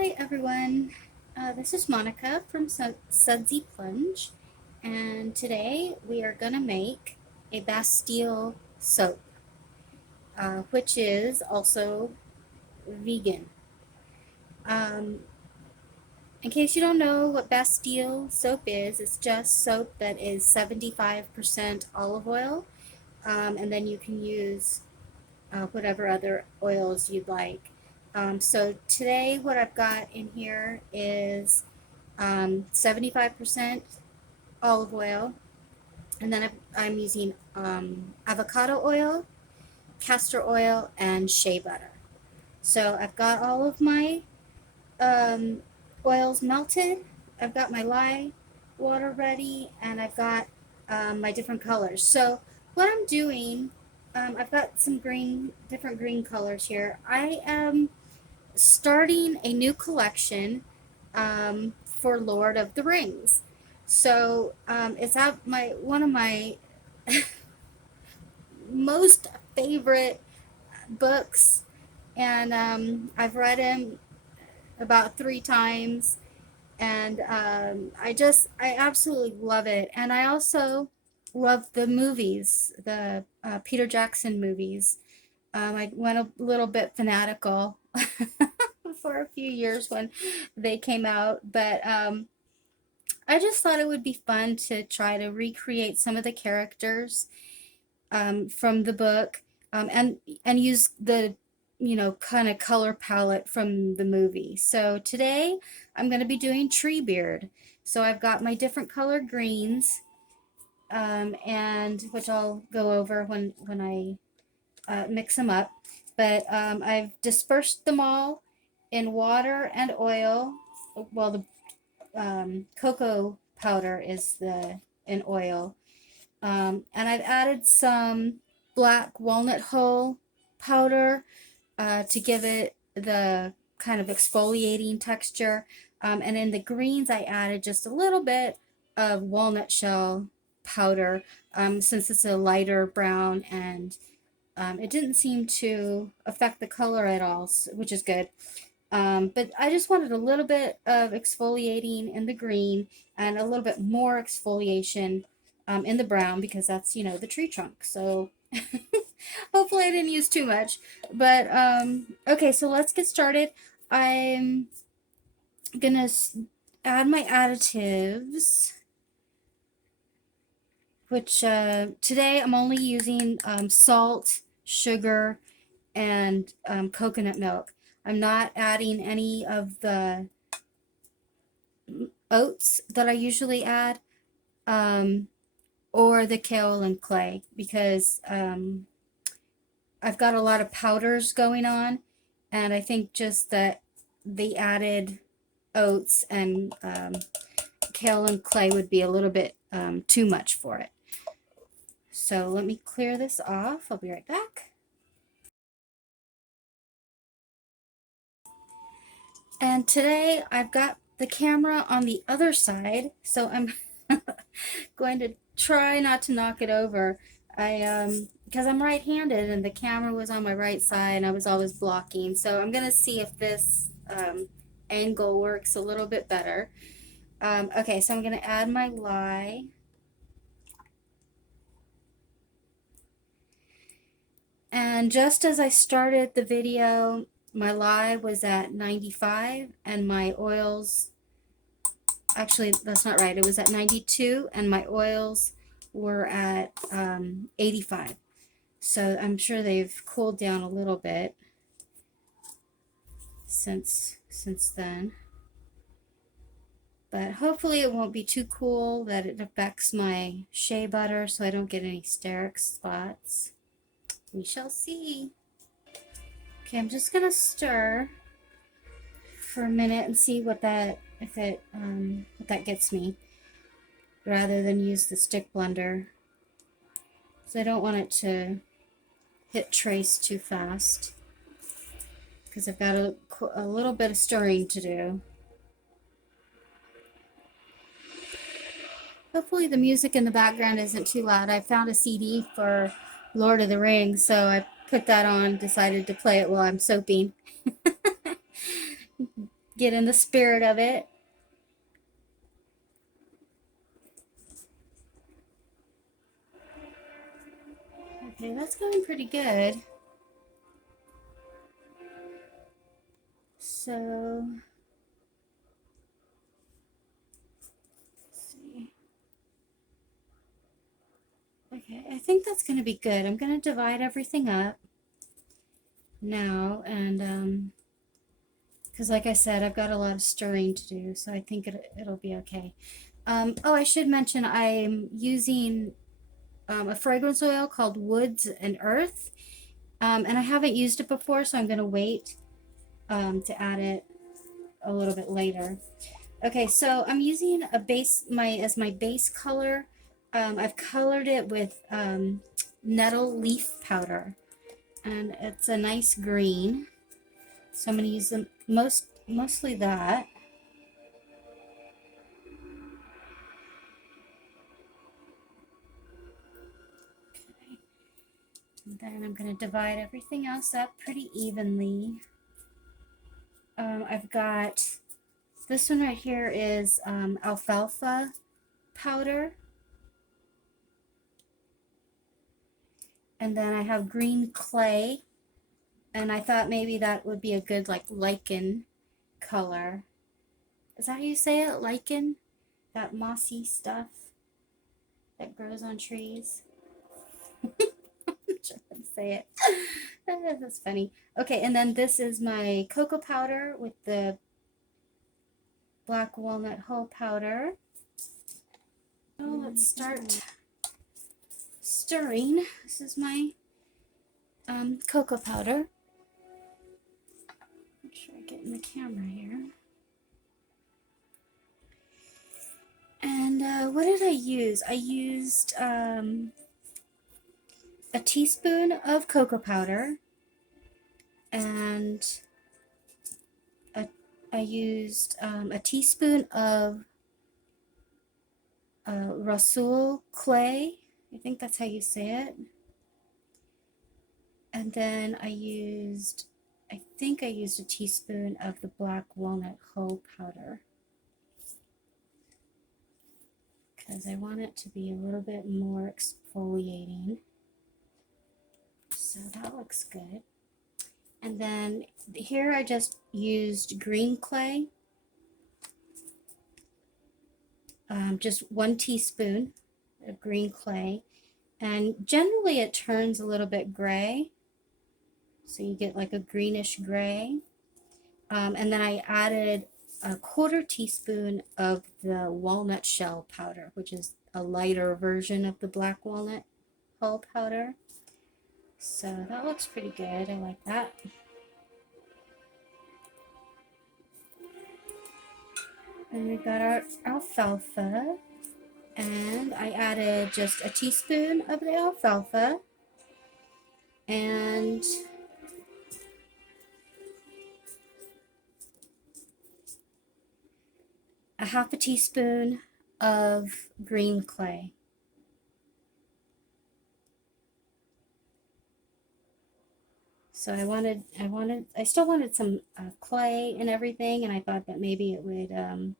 Hi everyone, this is Monica from Sudsy Plunge, and today we are going to make a Bastille soap, which is also vegan. Um, in case you don't know what Bastille soap is, it's just soap that is 75% olive oil, and then you can use whatever other oils you'd like. So today what I've got in here is 75% olive oil, and then I'm using avocado oil, castor oil, and shea butter. So I've got all of my um, oils melted. I've got my lye water ready, and I've got my different colors. So what I'm doing, I've got some different green colors here. I am starting a new collection for Lord of the Rings. So it's one of my most favorite books, and I've read him about 3 times, and I absolutely love it. And I also love the movies, the Peter Jackson movies. I went a little bit fanatical for a few years when they came out, but I just thought it would be fun to try to recreate some of the characters from the book, and use the kind of color palette from the movie. So today I'm going to be doing Treebeard. So I've got my different color greens, and which I'll go over when I mix them up. But I've dispersed them all in water and oil. Well, the cocoa powder is in oil. And I've added some black walnut hull powder to give it the kind of exfoliating texture. And in the greens, I added just a little bit of walnut shell powder, since it's a lighter brown, and it didn't seem to affect the color at all, which is good. But I just wanted a little bit of exfoliating in the green and a little bit more exfoliation in the brown, because that's, the tree trunk. So hopefully I didn't use too much. But okay, so let's get started. I'm gonna add my additives, which today I'm only using salt, sugar, and coconut milk. I'm not adding any of the oats that I usually add, um, or the kaolin clay, because I've got a lot of powders going on, and I think just that the added oats and kaolin clay would be a little bit too much for it. So let me clear this off. I'll be right back. And today I've got the camera on the other side, so I'm going to try not to knock it over. Because I'm right-handed and the camera was on my right side and I was always blocking. So I'm gonna see if this angle works a little bit better. Okay, so I'm gonna add my lye. And just as I started the video, my lye was at 95 and my oils, actually that's not right, it was at 92 and my oils were at 85. So I'm sure they've cooled down a little bit since then. But hopefully it won't be too cool that it affects my shea butter, so I don't get any steric spots. We shall see. Okay, I'm just gonna stir for a minute and see what that gets me, rather than use the stick blender. So I don't want it to hit trace too fast, because I've got a little bit of stirring to do. Hopefully the music in the background isn't too loud. I found a CD for Lord of the Rings, so I put that on, decided to play it while I'm soaping. get in the spirit of it. Okay, that's going pretty good. So, let's see. Okay, I think that's going to be good. I'm going to divide everything up now, and because like I said, I've got a lot of stirring to do, so I think it'll be okay. Oh, I should mention I'm using a fragrance oil called Woods and Earth, and I haven't used it before, so I'm going to wait to add it a little bit later. Okay, so I'm using a base as my base color. I've colored it with Nettle Leaf Powder, and it's a nice green. So I'm going to use mostly that. Okay. And then I'm going to divide everything else up pretty evenly. I've got this one right here is Alfalfa powder. And then I have green clay. And I thought maybe that would be a good like lichen color. Is that how you say it? Lichen? That mossy stuff that grows on trees. I'm trying to say it. That's funny. Okay, and then this is my cocoa powder with the black walnut hull powder. So let's start stirring. This is my cocoa powder. Make sure I get in the camera here. And what did I use? I used a teaspoon of cocoa powder, and I used a teaspoon of Rasul clay. I think that's how you say it. And then I think I used a teaspoon of the black walnut hull powder, because I want it to be a little bit more exfoliating. So that looks good. And then here I just used green clay, just 1 teaspoon of green clay. And generally it turns a little bit gray, so you get like a greenish gray. And then I added a 1/4 teaspoon of the walnut shell powder, which is a lighter version of the black walnut hull powder. So that looks pretty good. I like that. And we've got our alfalfa, and I added just a teaspoon of the alfalfa and a 1/2 teaspoon of green clay. So I still wanted some clay and everything, and I thought that maybe it would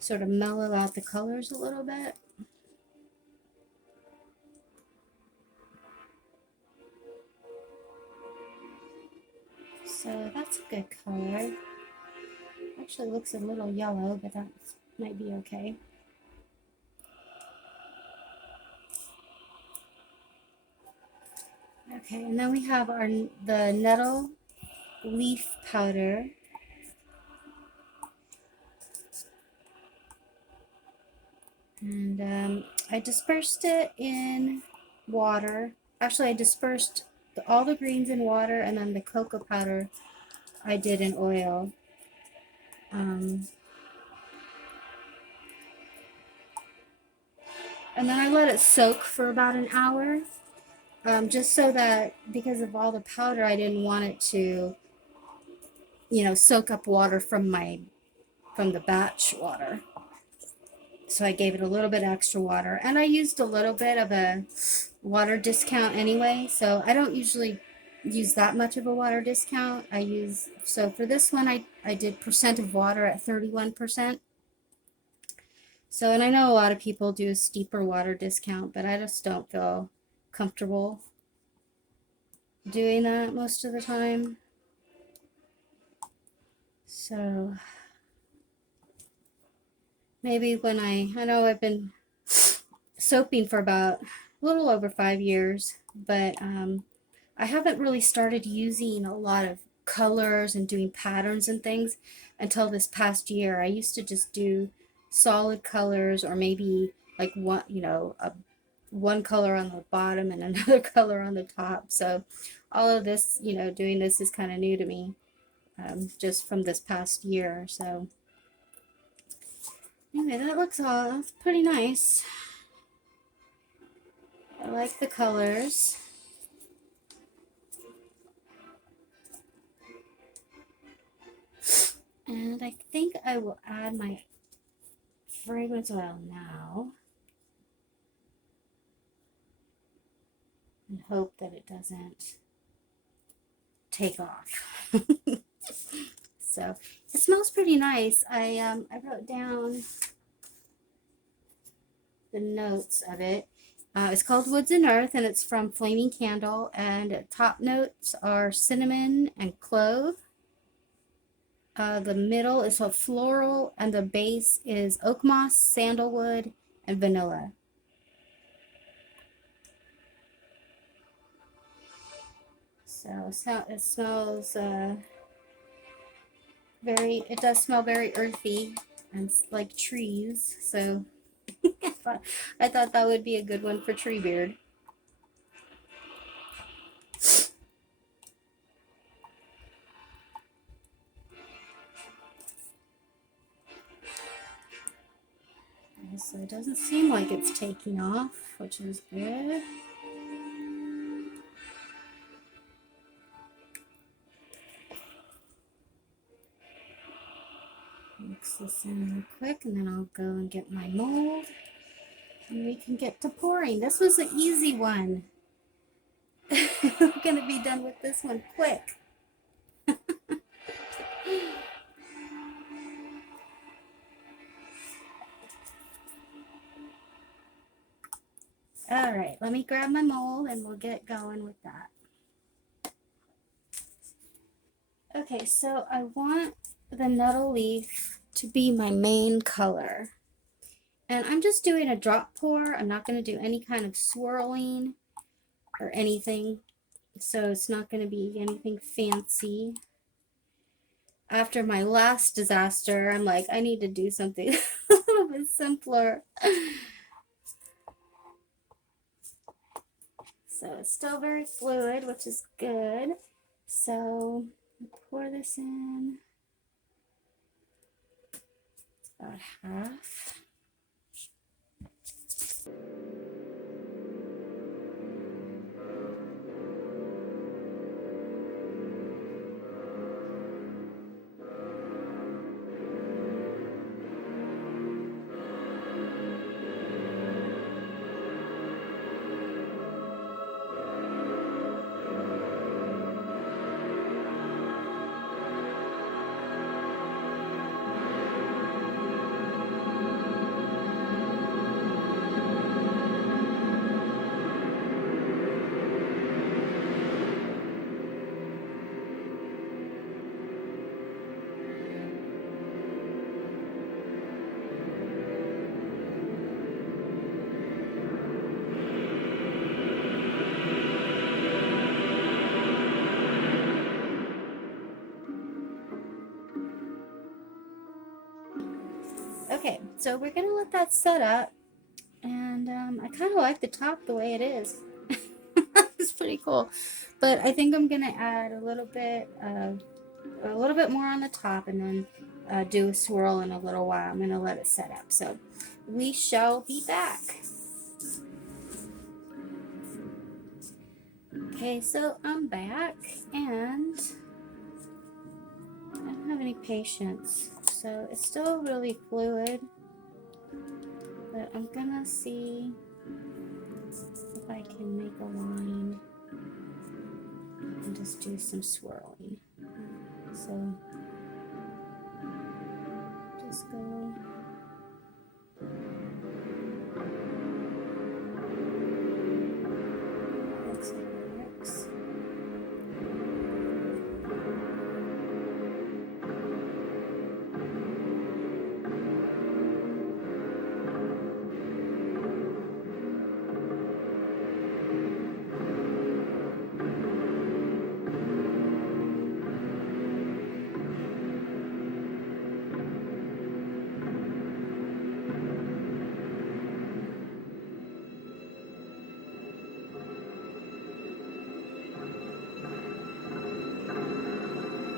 sort of mellow out the colors a little bit. So that's a good color. Actually looks a little yellow, but that might be okay. Okay, and then we have the Nettle Leaf Powder. And I dispersed it in water. Actually, I dispersed all the greens in water, and then the cocoa powder I did in oil. And then I let it soak for about an hour. Just so that, because of all the powder, I didn't want it to, soak up water from the batch water. So I gave it a little bit extra water, and I used a little bit of a water discount anyway, so I don't usually use that much of a water discount. So for this one, I did percent of water at 31%. So, and I know a lot of people do a steeper water discount, but I just don't feel comfortable doing that most of the time. So maybe when I know I've been soaping for about a little over 5 years, but I haven't really started using a lot of colors and doing patterns and things until this past year. I used to just do solid colors, or maybe like one, one color on the bottom and another color on the top. So all of this, doing this is kind of new to me, just from this past year. So anyway, that's pretty nice. I like the colors. And I think I will add my fragrance oil now. And hope that it doesn't take off. So it smells pretty nice. I wrote down the notes of it. It's called Woods and Earth, and it's from Flaming Candle. And top notes are cinnamon and clove. The middle is a floral, and the base is oak moss, sandalwood, and vanilla. So it smells it does smell very earthy and like trees. So I thought that would be a good one for Treebeard. So it doesn't seem like it's taking off, which is good. Mix this in real quick, and then I'll go and get my mold, and we can get to pouring. This was an easy one. I'm gonna be done with this one quick. All right, let me grab my mold and we'll get going with that. Okay, so I want the nettle leaf to be my main color. And I'm just doing a drop pour. I'm not going to do any kind of swirling or anything. So it's not going to be anything fancy. After my last disaster, I'm like, I need to do something a little bit simpler. So it's still very fluid, which is good. So pour this in. It's about half. Okay, so we're gonna let that set up, and I kind of like the top the way it is. It's pretty cool, but I think I'm gonna add a little bit more on the top, and then do a swirl in a little while. I'm gonna let it set up, so we shall be back. Okay, so I'm back, and I don't have any patience, so it's still really fluid, but I'm gonna see if I can make a line and just do some swirling. So just go. Looks like it works.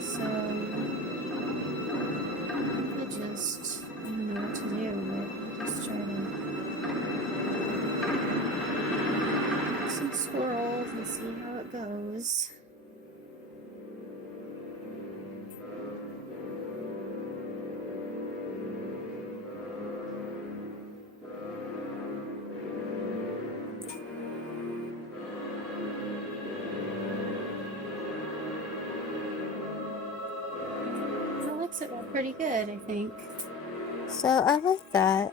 So I don't know what to do, but just try to make some swirls and see how it goes. It went pretty good, I think. So I like that.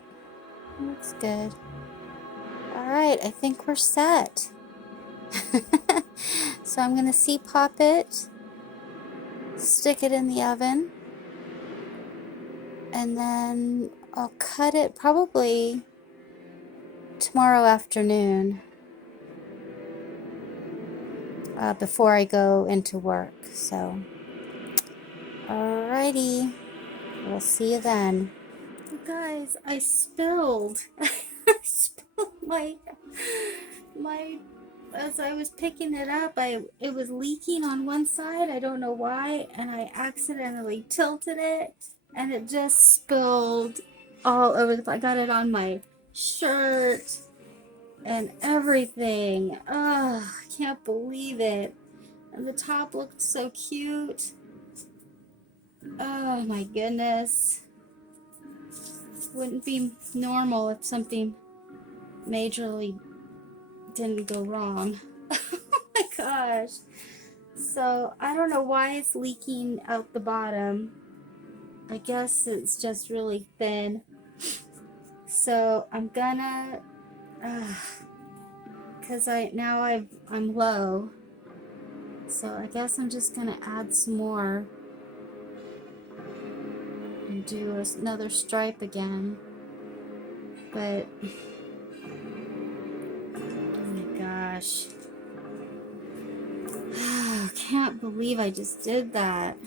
It looks good. Alright, I think we're set. So I'm going to pop it, stick it in the oven, and then I'll cut it probably tomorrow afternoon before I go into work. So alrighty, we'll see you then. You guys, I spilled. I spilled my as I was picking it up, it was leaking on one side. I don't know why, and I accidentally tilted it, and it just spilled all over the place. I got it on my shirt and everything. Ugh, I can't believe it. And the top looked so cute. Oh my goodness. Wouldn't be normal if something majorly didn't go wrong. Oh my gosh. So I don't know why it's leaking out the bottom. I guess it's just really thin. So I'm gonna because I'm low. So I guess I'm just gonna add some more and do another stripe again. But oh my gosh. I can't believe I just did that.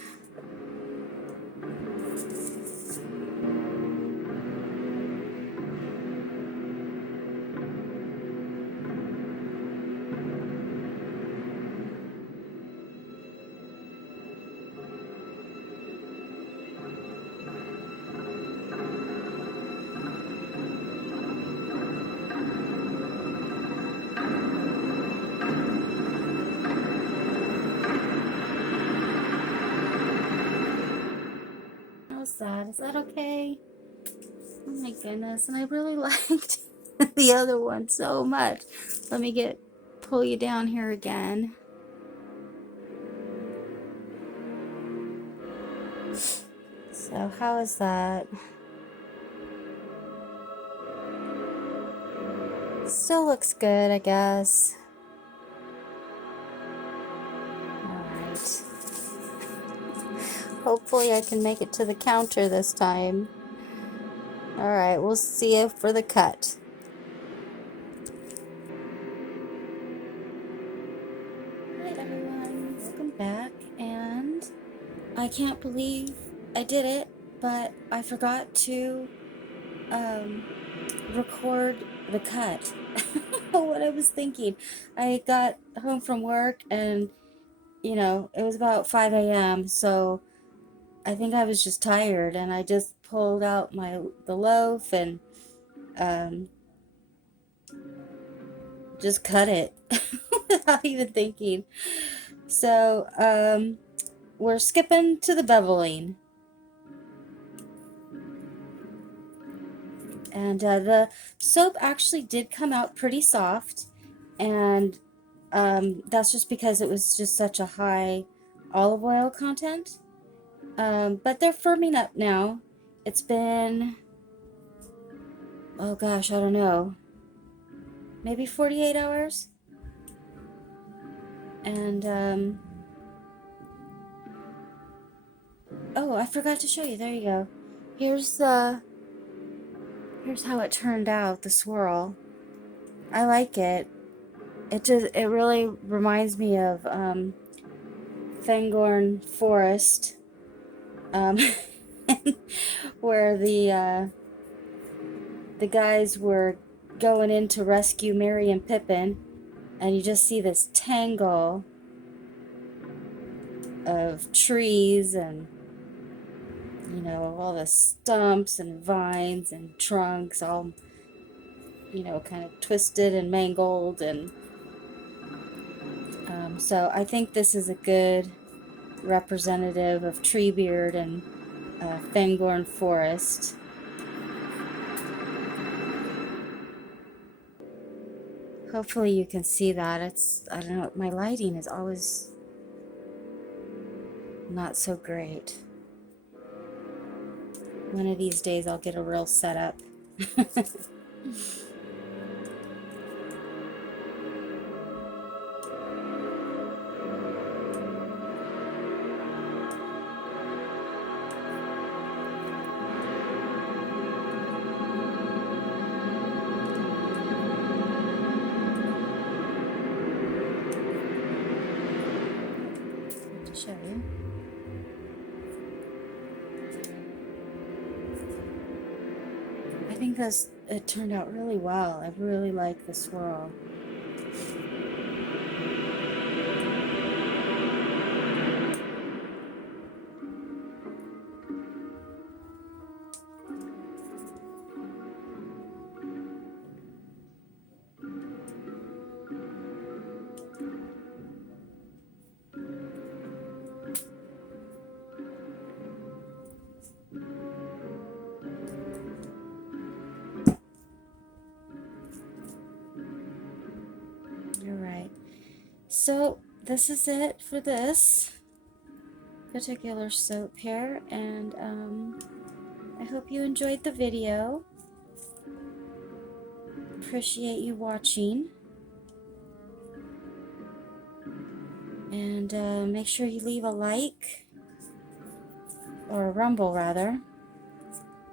Is that okay? Oh my goodness, and I really liked the other one so much. Let me pull you down here again. So how is that? Still looks good, I guess. Alright. Hopefully I can make it to the counter this time. Alright, we'll see you for the cut. Hi everyone, welcome back, and I can't believe I did it, but I forgot to record the cut. What I was thinking. I got home from work and it was about 5 a.m. so I think I was just tired, and I just pulled out the loaf and just cut it without even thinking. So we're skipping to the beveling. And the soap actually did come out pretty soft, and That's just because it was just such a high olive oil content. But they're firming up now. It's been, oh gosh, I don't know, maybe 48 hours. And, oh, I forgot to show you. There you go. Here's how it turned out, the swirl. I like it. It really reminds me of Fangorn Forest, where the guys were going in to rescue Merry and Pippin, and you just see this tangle of trees and, you know, all the stumps and vines and trunks, all, you know, kind of twisted and mangled. And so I think this is a good representative of Treebeard and Fangorn Forest. Hopefully you can see that. I don't know, my lighting is always not so great. One of these days I'll get a real setup. To show you. I think it turned out really well. I really like the swirl. Alright, so this is it for this particular soap here, and I hope you enjoyed the video. Appreciate you watching, and make sure you leave a like, or a rumble rather,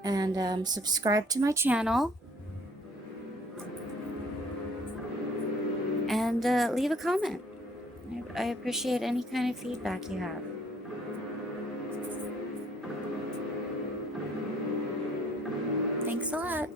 and subscribe to my channel, and leave a comment. I appreciate any kind of feedback you have. Thanks a lot.